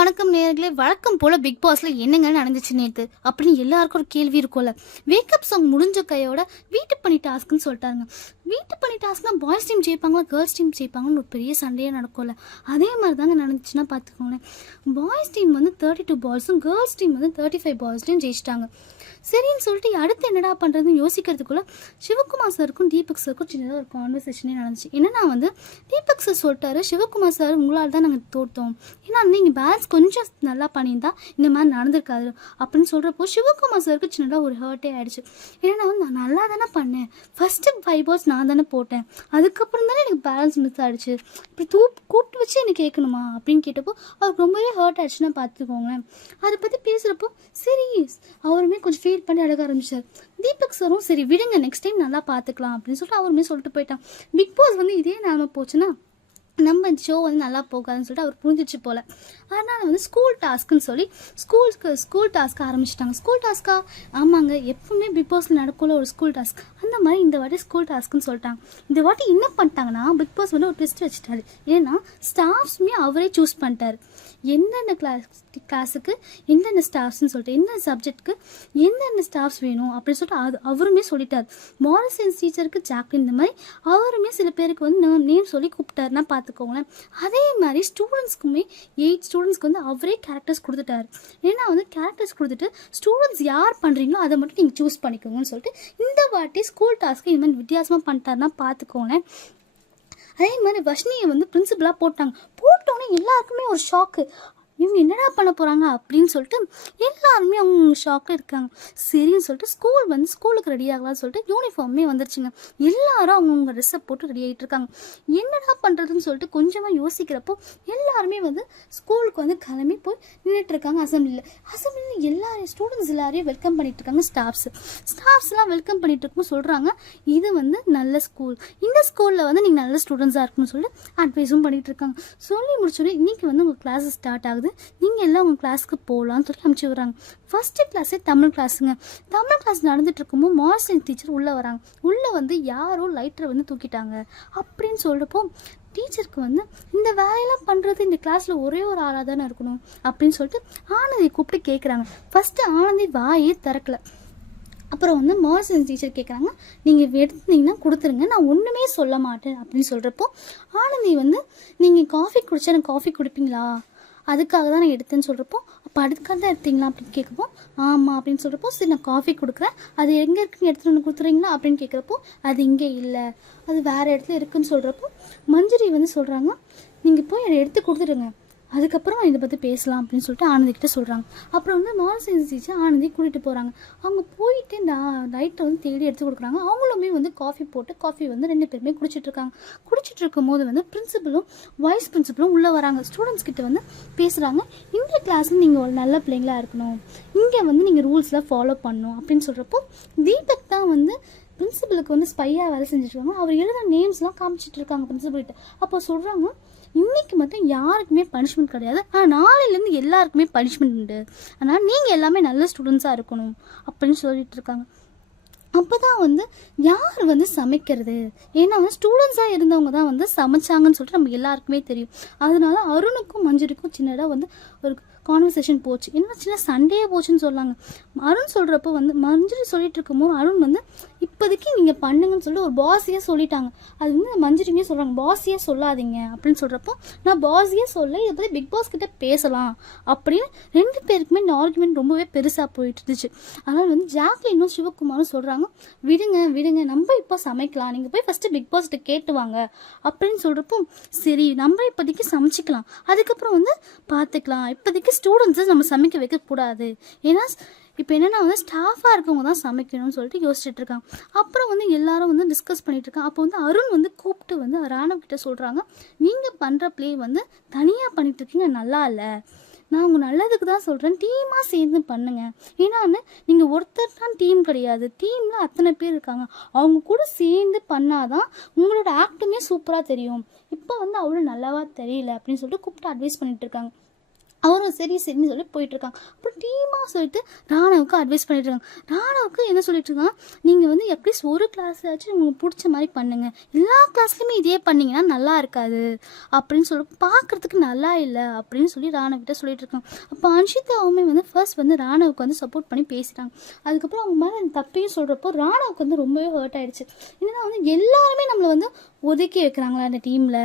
வணக்கம் நேர்களே வழக்கம் போல பிக் பாஸ்ல என்னங்க நடந்துச்சு நேத்து அப்படின்னு எல்லாருக்கும் ஒரு கேள்வி இருக்கும்ல. வேக்கப் சாங் முடிஞ்ச கையோட வீட்டு பணி டாஸ்க்னு சொல்லிட்டாங்க. வீட்டு பணி டாஸ்க்னா பாய்ஸ் டீம் ஜெயிப்பாங்களா கேர்ள்ஸ் டீம் ஜெயிப்பாங்கன்னு ஒரு பெரிய சண்டையே நடக்கும்ல. அதே மாதிரி தாங்க நடந்துச்சுன்னா பார்த்துக்கோங்களேன். பாய்ஸ் டீம் வந்து தேர்ட்டி டூ பால்ஸும் கேர்ள்ஸ் டீம் வந்து தேர்ட்டி ஃபைவ் பால்ஸ்லையும் ஜெயிச்சிட்டாங்க. சரின்னு சொல்லிட்டு அடுத்து என்னடா பண்ணுறதுன்னு யோசிக்கிறதுக்குள்ள சிவகுமார் சாருக்கும் தீபக் சாருக்கும் சின்னதாக ஒரு கான்வர்சேஷனே நடந்துச்சு. என்னன்னா வந்து தீபக் சார் சொல்லிட்டாரு சிவகுமார் சார் உங்களால் தான் நாங்கள் தோற்றோம் ஏன்னா இங்கே பேலன்ஸ் கொஞ்சம் நல்லா பண்ணியிருந்தா இந்த மாதிரி நடந்திருக்காது. அப்படின்னு சொல்கிறப்போ சிவகுமார் சாருக்கு சின்னதாக ஒரு ஹர்ட்டே ஆயிடுச்சு. ஏன்னா வந்து நான் நல்லா தானே பண்ணேன். ஃபஸ்ட்டு ஃபைவ் பர்ஸ் நான் தானே போட்டேன். அதுக்கப்புறம் தானே எனக்கு பேலன்ஸ் மிஸ் ஆகிடுச்சு இப்படி தூ கூப்பிட்டு வச்சு எனக்கு கேட்கணுமா? அப்படின்னு கேட்டப்போ அவருக்கு ரொம்பவே ஹர்ட் ஆச்சுன்னா பார்த்துக்கோங்களேன். அதை பற்றி பேசுகிறப்போ சரி அவருமே கொஞ்சம் ஃபீல் பண்ணி அழக ஆரம்பிச்சார். தீபக் சாரும் சரி விடுங்க நெக்ஸ்ட் டைம் நல்லா பார்த்துக்கலாம் அப்படின்னு சொல்லிட்டு அவருமே சொல்லிட்டு போயிட்டான். பிக் பாஸ் வந்து இதே நிலமை போச்சுன்னா நம்ம ஷோ வந்து நல்லா போகாதுன்னு சொல்லிட்டு அவர் புரிஞ்சிச்சு போல. அதனால் வந்து ஸ்கூல் டாஸ்க்குன்னு சொல்லி ஸ்கூலுக்கு ஸ்கூல் டாஸ்க் ஆரம்பிச்சிட்டாங்க. ஸ்கூல் டாஸ்க்கா ஆமாங்க எப்பவுமே பிக் பாஸில் நடக்கும்ல ஒரு ஸ்கூல் டாஸ்க் அந்த மாதிரி இந்த வாட்டி ஸ்கூல் டாஸ்க்குன்னு சொல்லிட்டாங்க. இந்த வாட்டி என்ன பண்ணிட்டாங்கன்னா பிக் பாஸ் வந்து ஒரு ட்விஸ்ட் வச்சுட்டாரு. ஏன்னா ஸ்டாஃப்ஸுமே அவரே சூஸ் பண்ணிட்டார். என்னென்ன கிளாஸ் கிளாஸுக்கு என்னென்ன ஸ்டாஃப்ஸ்னு சொல்லிட்டு எந்தெந்த சப்ஜெக்ட்க்கு என்னென்ன ஸ்டாஃப்ஸ் வேணும் அப்படின்னு சொல்லிட்டு அது அவருமே சொல்லிட்டார். மாரல் சயின்ஸ் டீச்சருக்கு ஜாக்லின் இந்த மாதிரி அவருமே சில பேருக்கு வந்து நேம் சொல்லி கூப்பிட்டாருன்னா பார்த்துக்கோங்களேன் அதே மாதிரி ஸ்டூடெண்ட்ஸ்க்குமே எயிட் ஸ்டூடெண்ட்ஸ்க்கு வந்து அவரே கேரக்டர்ஸ் கொடுத்துட்டாரு. ஏன்னா வந்து கேரக்டர்ஸ் கொடுத்துட்டு ஸ்டூடெண்ட்ஸ் யார் பண்ணுறீங்களோ அதை மட்டும் நீங்கள் சூஸ் பண்ணிக்கோங்கன்னு சொல்லிட்டு இந்த வாட்டி ஸ்கூல் டாஸ்க்கு இந்த மாதிரி வித்தியாசமாக பண்ணிட்டாருன்னா பார்த்துக்கோங்களேன். அதே மாதிரி வஷ்ணியை வந்து பிரின்சிபலாக போட்டாங்க. போட்டோன்னே எல்லாருக்குமே ஒரு ஷாக்கு இவங்க என்னடா பண்ண போகிறாங்க அப்படின்னு சொல்லிட்டு எல்லாருமே அவங்க ஷாக்காக இருக்காங்க. சரின்னு சொல்லிட்டு ஸ்கூல் வந்து ஸ்கூலுக்கு ரெடி ஆகலாம்னு சொல்லிட்டு யூனிஃபார்மே வந்துருச்சுங்க. எல்லாரும் அவங்கவுங்க ட்ரெஸ்ஸை போட்டு ரெடி ஆகிட்டு இருக்காங்க. என்னடா பண்ணுறதுன்னு சொல்லிட்டு கொஞ்சமாக யோசிக்கிறப்போ எல்லாருமே வந்து ஸ்கூலுக்கு வந்து கிளம்பி போய் நின்றுட்டு இருக்காங்க அசம்பிளியில் அசம்பிளியில் எல்லாரையும் ஸ்டூடெண்ட்ஸ் எல்லாரையும் வெல்கம் பண்ணிட்டு இருக்காங்க ஸ்டாஃப்ஸ் ஸ்டாஃப்ஸ்லாம் வெல்கம் பண்ணிட்டு இருக்கும் சொல்கிறாங்க இது வந்து நல்ல ஸ்கூல் இந்த ஸ்கூலில் வந்து நீங்கள் நல்ல ஸ்டூடெண்ட்ஸாக இருக்கணும்னு சொல்லிட்டு அட்வைஸும் பண்ணிட்டு இருக்காங்க. சொல்லி முடிச்சோடனே இன்றைக்கி வந்து உங்கள் கிளாஸ் ஸ்டார்ட் ஆகுது. நீங்கள் எல்லாம் உங்கள் கிளாஸ்க்கு போகலான்னு சொல்லி அனுப்பிச்சி விட்றாங்க. ஃபஸ்ட்டு கிளாஸே தமிழ் கிளாஸுங்க தமிழ் கிளாஸ் நடந்துட்டு இருக்கும்போது மார்சன் டீச்சர் உள்ளே வராங்க. உள்ளே வந்து யாரோ லைட்டரை வந்து தூக்கிட்டாங்க. அப்படின்னு சொல்கிறப்போ டீச்சருக்கு வந்து இந்த வேலையெல்லாம் பண்ணுறது இந்த கிளாஸில் ஒரே ஒரு ஆளாக தானே இருக்கணும்? அப்படின்னு சொல்லிட்டு ஆனந்தியை கூப்பிட்டு கேட்குறாங்க ஃபஸ்ட்டு ஆனந்தி வாயே திறக்கல. அப்புறம் வந்து மார்சன் டீச்சர் கேட்குறாங்க நீங்கள் எடுத்துனீங்கன்னா கொடுத்துருங்க நான் ஒன்றுமே சொல்ல மாட்டேன். அப்படின்னு சொல்கிறப்போ ஆனந்தி வந்து நீங்கள் காஃபி குடிச்சா எனக்கு காஃபி குடிப்பீங்களா? அதுக்காக தான் நான் எடுத்தேன்னு சொல்கிறப்போ அப்போ அதுக்காக தான் எடுத்தீங்களா? அப்படின்னு கேட்குறப்போ ஆமாம் அப்படின்னு சொல்கிறப்போ சரி நான் காஃபி கொடுக்குறேன். அது எங்கே இருக்குன்னு எடுத்துகிட்டு வந்து கொடுத்துறீங்களா? அப்படின்னு கேட்குறப்போ அது இங்கே இல்லை. அது வேறு இடத்துல இருக்குதுன்னு சொல்கிறப்போ மஞ்சுரி வந்து சொல்கிறாங்க நீங்கள் போய் அதை எடுத்து கொடுத்துடுங்க. அதுக்கப்புறம் இதை பற்றி பேசலாம் அப்படின்னு சொல்லிட்டு ஆனந்திக்கிட்ட சொல்கிறாங்க அப்புறம் வந்து மால் சயின்ஸ் டீச்சர் ஆனந்தி கூட்டிகிட்டு போகிறாங்க அவங்க போயிட்டு இந்த லைட்டை வந்து தேடி எடுத்து கொடுக்குறாங்க. அவங்களுமே வந்து காஃபி போட்டு காஃபி வந்து ரெண்டு பேருமே குடிச்சிட்ருக்காங்க குடிச்சிட்டு இருக்கும் போது வந்து பிரின்சிபலும் வைஸ் பிரின்சிபலும் உள்ளே வராங்க. ஸ்டூடெண்ட்ஸ் கிட்ட வந்து பேசுகிறாங்க இந்த கிளாஸில் நீங்கள் ஒரு நல்ல பிள்ளைங்களா இருக்கணும். இங்கே வந்து நீங்கள் ரூல்ஸ்லாம் ஃபாலோ பண்ணணும். அப்படின்னு சொல்கிறப்போ தீபக் தான் வந்து பிரின்சிபலுக்கு வந்து ஸ்பையாக வேலை செஞ்சுட்டு இருக்காங்க. அவர் எழுத நேம்ஸ்லாம் காமிச்சிட்டு இருக்காங்க பிரின்சிபல்கிட்ட அப்போ சொல்கிறாங்க இன்னைக்கு மட்டும் யாருக்குமே பனிஷ்மெண்ட் கிடையாது. ஆனால் நாளையிலேருந்து எல்லாருக்குமே பனிஷ்மெண்ட் உண்டு. அதனால் நீங்கள் எல்லாமே நல்ல ஸ்டூடெண்ட்ஸாக இருக்கணும் அப்படின்னு சொல்லிட்டு இருக்காங்க. அப்போ தான் வந்து யார் வந்து சமைக்கிறது? ஏன்னா வந்து ஸ்டூடெண்ட்ஸாக இருந்தவங்க தான் வந்து சமைச்சாங்கன்னு சொல்லிட்டு நம்ம எல்லாருக்குமே தெரியும். அதனால அருணுக்கும் மஞ்சுரிக்கும் சின்னதாக வந்து ஒரு கான்வர்சேஷன் போச்சு. என்ன சின்ன சண்டே போச்சுன்னு சொல்லாங்க. அருண் சொல்கிறப்போ வந்து மஞ்சுரி சொல்லிட்டு இருக்கும்போது அருண் வந்து இப்போதைக்கு நீங்கள் பண்ணுங்கன்னு சொல்லி ஒரு பாஸையே சொல்லிட்டாங்க. அது வந்து மஞ்சுரிமே சொல்கிறாங்க பாஸையே சொல்லாதீங்க. அப்படின்னு சொல்கிறப்போ நான் பாஸியே சொல்ல இதை பற்றி பிக் பாஸ் கிட்ட பேசலாம். அப்படின்னு ரெண்டு பேருக்குமே இந்த ஆர்குமெண்ட் ரொம்பவே பெருசாக போயிட்டு இருந்துச்சு. அதனால் வந்து ஜாக்லினும் சிவகுமாரும் சொல்கிறாங்க விடுங்க விடுங்க. நம்ம இப்போ சமைக்கலாம். நீங்கள் போய் ஃபஸ்ட்டு பிக் பாஸ்கிட்ட கேட்டு வாங்க. அப்படின்னு சொல்கிறப்போ சரி நம்ம இப்போதைக்கு சமைச்சிக்கலாம். அதுக்கப்புறம் வந்து பார்த்துக்கலாம் இப்போதைக்கு ஸ்டூடெண்ட்ஸை நம்ம சமைக்க வைக்கக்கூடாது. ஏன்னா இப்போ என்னென்னா வந்து ஸ்டாஃபாக இருக்கவங்க தான் சமைக்கணும்னு சொல்லிட்டு யோசிச்சுட்டு இருக்காங்க. அப்புறம் வந்து எல்லாரும் வந்து டிஸ்கஸ் பண்ணிட்டு இருக்காங்க. அப்போ வந்து அருண் வந்து கூப்பிட்டு வந்து ராணவ் கிட்ட சொல்கிறாங்க நீங்கள் பண்ணுற ப்ளே வந்து தனியாக பண்ணிட்டு இருக்கீங்க நல்லா இல்லை. நான் உங்கள் நல்லதுக்கு தான் சொல்கிறேன் டீமாக சேர்ந்து பண்ணுங்க. ஏன்னா வந்து நீங்கள் ஒருத்தர் தான் டீம் கிடையாது டீமில் அத்தனை பேர் இருக்காங்க. அவங்க கூட சேர்ந்து பண்ணாதான் உங்களோட ஆக்டுமே சூப்பராக தெரியும். இப்போ வந்து அவ்வளோ நல்லாவா தெரியல அப்படின்னு சொல்லிட்டு கூப்பிட்டு அட்வைஸ் பண்ணிட்டு இருக்காங்க. அவரும் சரி சரின்னு சொல்லி போயிட்டு இருக்காங்க அப்புறம் டீமாக சொல்லிட்டு ராணாவுக்கு அட்வைஸ் பண்ணிட்டு இருக்காங்க ராணாவுக்கு என்ன சொல்லிட்டு இருக்காங்க நீங்கள் வந்து அட்லீஸ்ட் ஒரு கிளாஸ்லாச்சும் உங்களுக்கு பிடிச்ச மாதிரி பண்ணுங்க. எல்லா கிளாஸ்லையுமே இதே பண்ணீங்கன்னா நல்லா இருக்காது. அப்படின்னு சொல்லி பார்க்கறதுக்கு நல்லா இல்லை அப்படின்னு சொல்லி ராணாவிட்ட சொல்லிட்டு இருக்காங்க அப்போ அன்ஷிதாவுமே வந்து ஃபர்ஸ்ட் வந்து ராணாவுக்கு வந்து சப்போர்ட் பண்ணி பேசுகிறாங்க அதுக்கப்புறம் அவங்க மேலே தப்பையும் சொல்கிறப்போ ராணாவுக்கு வந்து ரொம்பவே ஹர்ட் ஆயிடுச்சு. என்னன்னா வந்து எல்லாருமே நம்மளை வந்து ஒதுக்கி வைக்கிறாங்களா அந்த டீமில்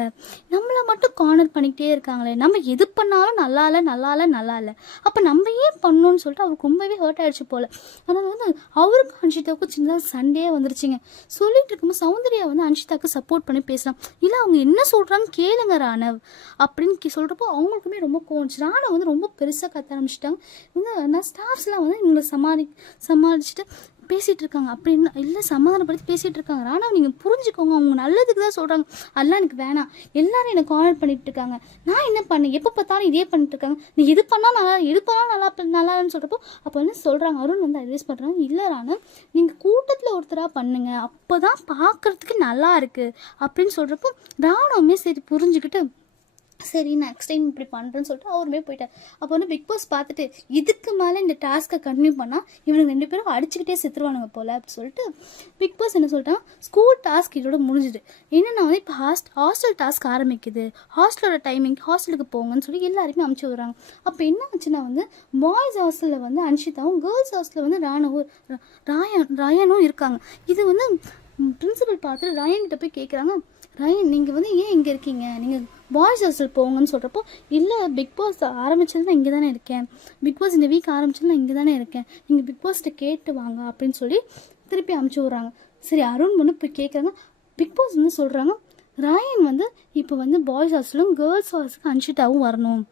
நம்மளை மட்டும் கார்னர் பண்ணிக்கிட்டே இருக்காங்களே நம்ம எது பண்ணாலும் நல்லா இல்லை நல்லா இல்லை நல்லா இல்லை. அப்போ நம்ம ஏன் பண்ணோன்னு சொல்லிட்டு அவருக்கு ரொம்பவே ஹர்ட் ஆகிடுச்சு போல். அதனால் வந்து அவருக்கும் அன்ஷிதாவுக்கும் சின்னதாக சண்டே வந்துருச்சுங்க. சொல்லிட்டு இருக்கும்போது சௌந்தர்யா வந்து அன்ஷிதாவுக்கு சப்போர்ட் பண்ணி பேசலாம் இல்லை அவங்க என்ன சொல்கிறாங்க கேளுங்க ராணவ் அப்படின்னு சொல்கிறப்போ அவங்களுக்குமே ரொம்ப கோவச்சு ராணவ் வந்து ரொம்ப பெருசாக கத்த ஆரம்பிச்சிட்டாங்க. வந்து நான் ஸ்டாஃப்ஸ்லாம் வந்து இவங்களை சமாளி சமாளிச்சுட்டு பேசிகிட்டு இருக்காங்க அப்படின்னு இல்லை சமாதானப்படுத்தி பேசிகிட்டு இருக்காங்க ராணவ் நீங்கள் புரிஞ்சுக்கோங்க. அவங்க நல்லதுக்கு தான் சொல்கிறாங்க அதெல்லாம் எனக்கு வேணாம். எல்லாரும் எனக்கு கால் பண்ணிகிட்டு இருக்காங்க நான் என்ன பண்ணேன்? எப்போ பார்த்தாலும் இதே பண்ணிட்டு இருக்காங்க நீ எது பண்ணால் நல்லா இது பண்ணால் நல்லா நல்லான்னு சொல்கிறப்போ அப்போ வந்து சொல்கிறாங்க அருண் வந்து அட்வைஸ் பண்ணுறாங்க இல்லை ராணா நீங்கள் கூட்டத்தில் ஒருத்தராக பண்ணுங்க. அப்போ தான் பார்க்குறதுக்கு நல்லா இருக்குது அப்படின்னு சொல்கிறப்போ ராணுவமே சரி புரிஞ்சுக்கிட்டு சரி நெக்ஸ்ட் டைம் இப்படி பண்ணுறேன்னு சொல்லிட்டு அவருமே போயிட்டார். அப்போ வந்து பிக் பாஸ் பார்த்துட்டு இதுக்கு மேலே இந்த டாஸ்க்கை கன்டினியூ பண்ணால் இவனுக்கு ரெண்டு பேரும் அடிச்சுக்கிட்டே செத்துருவானுங்க போல் அப்படின்னு சொல்லிட்டு பிக் பாஸ் என்ன சொல்லிட்டான்? ஸ்கூல் டாஸ்க் இதோட முடிஞ்சுது. என்னென்னா வந்து இப்போ ஹாஸ்ட் ஹாஸ்டல் டாஸ்க் ஆரம்பிக்குது. ஹாஸ்டலோட டைமிங் ஹாஸ்டலுக்கு போங்கன்னு சொல்லி எல்லாருமே அமுச்சு விடுறாங்க. அப்போ என்ன ஆச்சுன்னா வந்து பாய்ஸ் ஹாஸ்டலில் வந்து அன்ஷிதாவும் கேர்ள்ஸ் ஹாஸ்டலில் வந்து ராணவும் ராயன் ராயனும் இருக்காங்க. இது வந்து பிரின்சிபல் பார்த்துட்டு ரயன்கிட்ட போய் கேட்குறாங்க ராயன் நீங்கள் வந்து ஏன் இங்கே இருக்கீங்க? நீங்கள் பாய்ஸ் ஹாஸ்டல் போங்கன்னு சொல்கிறப்போ இல்லை பிக் பாஸ் ஆரம்பிச்சது நான் இங்கே தானே இருக்கேன். பிக் பாஸ் இந்த வீக் ஆரம்பிச்சது நான் இங்கே தானே இருக்கேன். நீங்கள் பிக் பாஸ்கிட்ட கேட்டு வாங்க அப்படின்னு சொல்லி திருப்பி அமுச்சு விட்றாங்க. சரி அருண் வந்து போய் கேட்குறாங்க பிக் பாஸ் வந்து சொல்கிறாங்க ராயன் வந்து இப்போ வந்து பாய்ஸ் ஹாஸ்டலும் கேர்ள்ஸ் ஹாஸ்டலுக்கு அன்ஷிட்டாவும் வரணும்.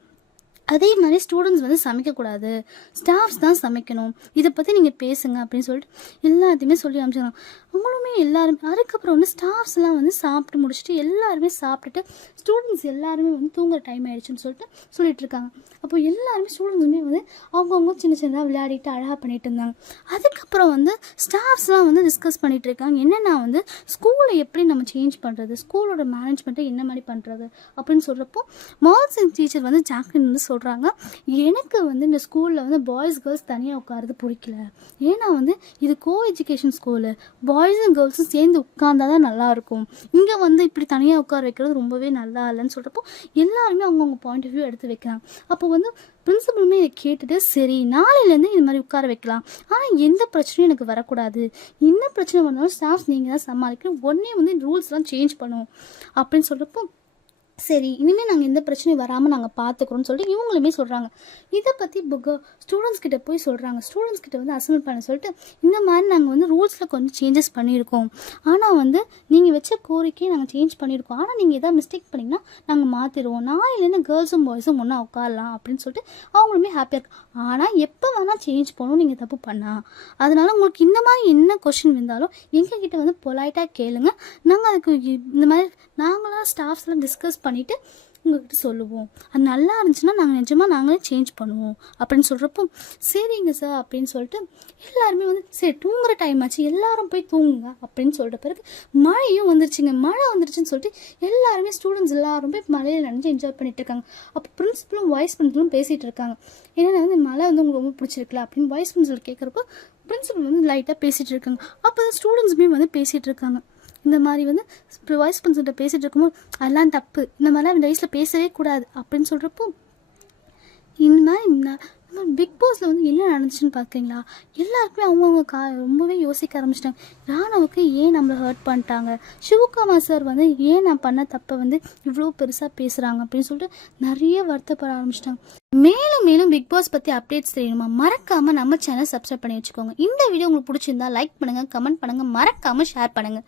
அதே மாதிரி ஸ்டூடெண்ட்ஸ் வந்து சமைக்கக்கூடாது. ஸ்டாஃப்ஸ் தான் சமைக்கணும். இதை பற்றி நீங்கள் பேசுங்க அப்படின்னு சொல்லிட்டு எல்லாத்தையுமே சொல்லி அனுப்பிச்சிடலாம் அவங்களுமே எல்லாருமே அதுக்கப்புறம் வந்து ஸ்டாஃப்ஸ்லாம் வந்து சாப்பிட்டு முடிச்சுட்டு எல்லாருமே சாப்பிட்டுட்டு ஸ்டூடெண்ட்ஸ் எல்லாருமே வந்து தூங்குற டைம் ஆயிடுச்சுன்னு சொல்லிட்டு சொல்லிட்டு இருக்காங்க. அப்போ எல்லாருமே ஸ்டூடெண்ட்ஸுமே வந்து அவங்கவுங்க சின்ன சின்னதாக விளையாடிட்டு அழகாக பண்ணிட்டு இருந்தாங்க. அதுக்கப்புறம் வந்து ஸ்டாஃப்ஸ்லாம் வந்து டிஸ்கஸ் பண்ணிட்டு இருக்காங்க. என்னென்னா வந்து ஸ்கூலை எப்படி நம்ம சேஞ்ச் பண்ணுறது ஸ்கூலோட மேனேஜ்மெண்ட்டை என்ன மாதிரி பண்ணுறது அப்படின்னு சொல்கிறப்போ மார்க்ஸ் அண்ட் டீச்சர் வந்து ஜாக்லின் வந்து சொல்கிறாங்க எனக்கு வந்து இந்த ஸ்கூலில் வந்து பாய்ஸ் கேர்ள்ஸ் தனியாக உட்காரது பிடிக்கல. ஏன்னா வந்து இது கோ எஜுகேஷன் ஸ்கூலு பாய்ஸும் கேர்ள்ஸும் சேர்ந்து உட்காந்தா தான் நல்லாயிருக்கும் இங்கே வந்து இப்படி தனியாக உட்கார வைக்கிறது ரொம்பவே நல்லா இல்லைன்னு சொல்கிறப்போ எல்லாருமே அவங்கவுங்க பாயிண்ட் ஆஃப் வியூ எடுத்து வைக்கிறாங்க. அப்போ வந்து பிரின்சிபலுமே இதை கேட்டுட்டு சரி நாளையிலேருந்து இது மாதிரி உட்கார வைக்கலாம். ஆனால் எந்த பிரச்சனையும் எனக்கு வரக்கூடாது. என்ன பிரச்சனை வந்தாலும் ஸ்டாஃப்ஸ் நீங்கள் தான் சமாளிக்கணும். உடனே வந்து ரூல்ஸ்லாம் சேஞ்ச் பண்ணும். அப்படின்னு சொல்கிறப்போ சரி இனிமேல் நாங்கள் எந்த பிரச்சனையும் வராமல் நாங்கள் பார்த்துக்குறோம்னு சொல்லிட்டு இவங்களுமே சொல்கிறாங்க இதை பற்றி புக்கு ஸ்டூடெண்ட்ஸ் கிட்ட போய் சொல்கிறாங்க ஸ்டூடெண்ட்ஸ் கிட்ட வந்து அசம்பிள் பண்ண சொல்லிட்டு இந்த மாதிரி நாங்கள் வந்து ரூல்ஸில் கொஞ்சம் சேஞ்சஸ் பண்ணியிருக்கோம். ஆனால் வந்து நீங்கள் வச்ச கோரிக்கையை நாங்கள் சேஞ்ச் பண்ணியிருக்கோம். ஆனால் நீங்கள் எதாவது மிஸ்டேக் பண்ணிங்கன்னா நாங்கள் மாற்றிடுவோம் நான் இல்லைன்னா கேர்ள்ஸும் பாய்ஸும் ஒன்றா உட்காரலாம் அப்படின்னு சொல்லிட்டு அவங்களுமே ஹாப்பியாக இருக்கும் ஆனால் எப்போ வேணால் சேஞ்ச் பண்ணணும் நீங்கள் தப்பு பண்ணா. அதனால் உங்களுக்கு இந்த மாதிரி என்ன கொஷின் இருந்தாலும் எங்ககிட்ட வந்து பொலைட்டாக கேளுங்க. நாங்கள் அதுக்கு இந்த மாதிரி நாங்களாம் ஸ்டாஃப்ஸ்லாம் டிஸ்கஸ் பண்ணிவிட்டு உங்ககிட்ட சொல்லுவோம். அது நல்லா இருந்துச்சுன்னா நாங்கள் நிஜமாக நாங்களே சேஞ்ச் பண்ணுவோம். அப்படின்னு சொல்கிறப்போ சரிங்க சார் அப்படின்னு சொல்லிட்டு எல்லாருமே வந்து சரி தூங்குற டைம் ஆச்சு எல்லாரும் போய் தூங்குங்க அப்படின்னு சொல்கிற பிறகு மழையும் வந்துருச்சுங்க. மழை வந்துருச்சுன்னு சொல்லிட்டு எல்லாருமே ஸ்டூடெண்ட்ஸ் எல்லாரும் போய் மழையில் நினைஞ்சு என்ஜாய் பண்ணிட்டு இருக்காங்க. அப்போ பிரின்சிபலும் வைஸ் பிரின்சிபலும் பேசிகிட்டு இருக்காங்க. ஏன்னா வந்து மழை வந்து உங்களுக்கு ரொம்ப பிடிச்சிருக்குல அப்படின்னு வைஸ் பிரின்சிபல் கேட்குறப்போ பிரின்சிபல் வந்து லைட்டாக பேசிகிட்டு இருக்காங்க. அப்போ தான் ஸ்டூடெண்ட்ஸுமே வந்து பேசிகிட்டு இருக்காங்க. இந்த மாதிரி வந்து வாய்ஸ் பிரின்சிபல்கிட்ட பேசிகிட்டு இருக்கும்போது அதெல்லாம் தப்பு. இந்த மாதிரிலாம் இந்த வயசில் பேசவே கூடாது. அப்படின்னு சொல்கிறப்போ இந்த மாதிரி நம்ம பிக் பாஸில் வந்து என்ன நடந்துச்சுன்னு பார்க்குறீங்களா எல்லாருக்குமே அவங்கவுங்க கா ரொம்பவே யோசிக்க ஆரம்பிச்சிட்டாங்க. ராணவுக்கு ஏன் நம்மளை ஹர்ட் பண்ணிட்டாங்க? சிவகுமார் சார் வந்து ஏன் நான் பண்ண தப்பை வந்து இவ்வளோ பெருசாக பேசுகிறாங்க அப்படின்னு சொல்லிட்டு நிறைய வருத்தப்பட ஆரம்பிச்சிட்டாங்க. மேலும் மேலும் பிக் பாஸ் பற்றி அப்டேட்ஸ் தெரியணுமா மறக்காமல் நம்ம சேனல் சப்ஸ்கிரைப் பண்ணி வச்சுக்கோங்க. இந்த வீடியோ உங்களுக்கு பிடிச்சிருந்தா லைக் பண்ணுங்கள் கமெண்ட் பண்ணுங்கள் மறக்காமல் ஷேர் பண்ணுங்கள்